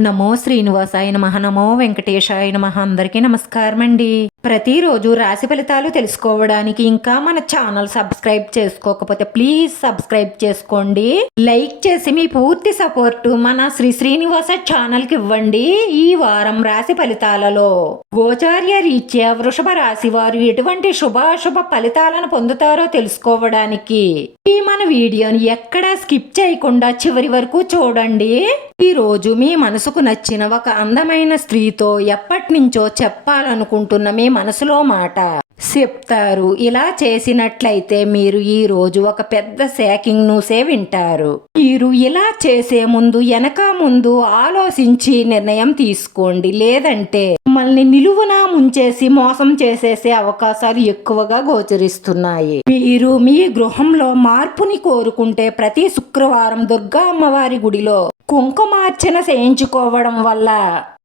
నమో శ్రీనివాసాయ నమః. నమో వెంకటేశాయ నమః. అందరికీ నమస్కారం అండి. ప్రతిరోజు రాశి ఫలితాలు తెలుసుకోవడానికి ఇంకా మన ఛానల్ సబ్స్క్రైబ్ చేసుకోకపోతే ప్లీజ్ సబ్స్క్రైబ్ చేసుకోండి. లైక్ చేసి మీ పూర్తి సపోర్ట్ మన శ్రీనివాస ఛానల్ కి ఇవ్వండి. ఈ వారం రాశి ఫలితాలలో గోచార్య రీత్యా వృషభ రాశి వారు ఎటువంటి శుభాశుభ ఫలితాలను పొందుతారో తెలుసుకోవడానికి ఈ మన వీడియోని ఎక్కడా స్కిప్ చేయకుండా చివరి వరకు చూడండి. ఈ రోజు మీ మనసుకు నచ్చిన ఒక అందమైన స్త్రీతో ఎప్పటినుంచో చెప్పాలనుకుంటున్న మీ మనసులో మాట చెప్తారు. ఇలా చేసినట్లయితే మీరు ఈ రోజు ఒక పెద్ద షాకింగ్ న్యూసే వింటారు. మీరు ఇలా చేసే ముందు వెనక ముందు ఆలోచించి నిర్ణయం తీసుకోండి. లేదంటే మిమ్మల్ని నిలువునా ముంచేసి మోసం చేసేసే అవకాశాలు ఎక్కువగా గోచరిస్తున్నాయి. మీరు మీ గృహంలో మార్పుని కోరుకుంటే ప్రతి శుక్రవారం దుర్గా అమ్మవారి గుడిలో కుంకుమార్చన చేయించుకోవడం వల్ల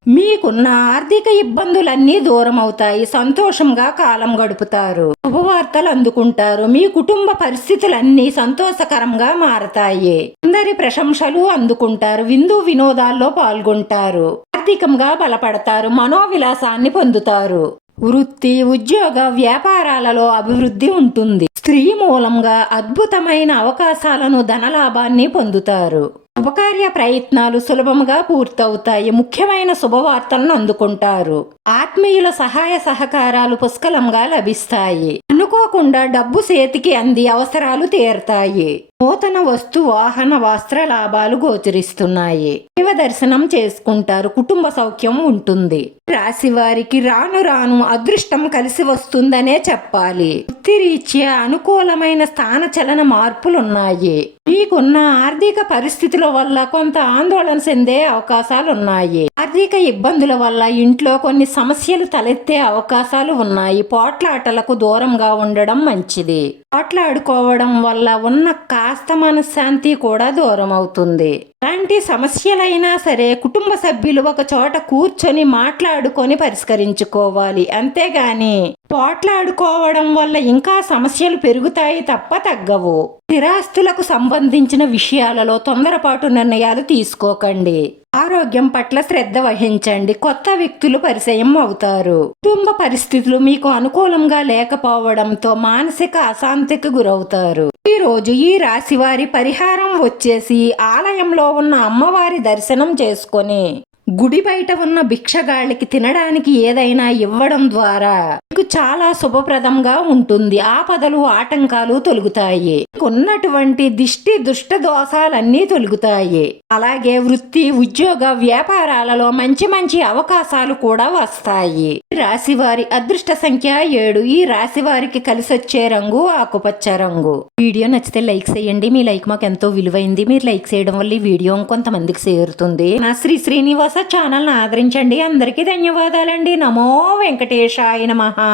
మీకున్న ఆర్థిక ఇబ్బందులన్నీ దూరం అవుతాయి. సంతోషంగా కాలం గడుపుతారు. శుభవార్తలు అందుకుంటారు. మీ కుటుంబ పరిస్థితులన్నీ సంతోషకరంగా మారతాయి. అందరి ప్రశంసలు అందుకుంటారు. విందు వినోదాల్లో పాల్గొంటారు. ఆర్థికంగా బలపడతారు. మనోవిలాసాన్ని పొందుతారు. వృత్తి, ఉద్యోగ, వ్యాపారాలలో అభివృద్ధి ఉంటుంది. స్త్రీ మూలంగా అద్భుతమైన అవకాశాలను, ధనలాభాన్ని పొందుతారు. శుభకార్య ప్రయత్నాలు సులభంగా పూర్తవుతాయి. ముఖ్యమైన శుభవార్తలను అందుకుంటారు. ఆత్మీయుల సహాయ సహకారాలు పుష్కలంగా లభిస్తాయి. అనుకోకుండా డబ్బు చేతికి అంది అవసరాలు తీరతాయి. నూతన వస్తు, వాహన, వస్త్ర లాభాలు గోచరిస్తున్నాయి. దైవ దర్శనం చేసుకుంటారు. కుటుంబ సౌఖ్యం ఉంటుంది. రాశి వారికి రాను రాను అదృష్టం కలిసి వస్తుందనే చెప్పాలి. వృత్తిరీత్యా అనుకూలమైన స్థాన చలన మార్పులున్నాయి. మీకున్న ఆర్థిక పరిస్థితుల వల్ల కొంత ఆందోళన చెందే అవకాశాలున్నాయి. ఆర్థిక ఇబ్బందుల వల్ల ఇంట్లో కొన్ని సమస్యలు తలెత్తే అవకాశాలు ఉన్నాయి. పోట్లాటలకు దూరంగా ఉండడం మంచిది. పోట్లాడుకోవడం వల్ల ఉన్న కాస్త మనశ్శాంతి కూడా దూరం అవుతుంది. ఎలాంటి సమస్యలైనా సరే కుటుంబ సభ్యులు ఒక చోట కూర్చొని మాట్లాడుకొని పరిష్కరించుకోవాలి. అంతేగాని పోట్లాడుకోవడం వల్ల ఇంకా సమస్యలు పెరుగుతాయి తప్ప తగ్గవు. స్థిరాస్తులకు సంబంధించిన విషయాలలో తొందరపాటు నిర్ణయాలు తీసుకోకండి. ఆరోగ్యం పట్ల శ్రద్ధ వహించండి. కొత్త వ్యక్తులు పరిచయం అవుతారు. కుటుంబ పరిస్థితులు మీకు అనుకూలంగా లేకపోవడంతో మానసిక అశాంతికి గురవుతారు. ఈ రోజు ఈ రాశి వారి పరిహారం వచ్చేసి ఆలయంలో ఉన్న అమ్మవారి దర్శనం చేసుకొని గుడి బయట ఉన్న భిక్షగాళ్ళకి తినడానికి ఏదైనా ఇవ్వడం ద్వారా మీకు చాలా శుభప్రదంగా ఉంటుంది. ఆపదలు, ఆటంకాలు తొలగుతాయి. ఉన్నటువంటి దిష్టి, దుష్ట దోషాలన్నీ తొలగుతాయి. అలాగే వృత్తి, ఉద్యోగ, వ్యాపారాలలో మంచి మంచి అవకాశాలు కూడా వస్తాయి. ఈ రాశి వారి అదృష్ట సంఖ్య 7. ఈ రాశి వారికి కలిసొచ్చే రంగు ఆకుపచ్చ రంగు. వీడియో నచ్చితే లైక్ చేయండి. మీ లైక్ మాకు ఎంతో విలువైంది. మీరు లైక్ చేయడం వల్ల ఈ వీడియో కొంతమందికి చేరుతుంది. నా శ్రీనివాస ఛానల్ని ఆదరించండి. అందరికీ ధన్యవాదాలండి. నమో వెంకటేశాయ నమః.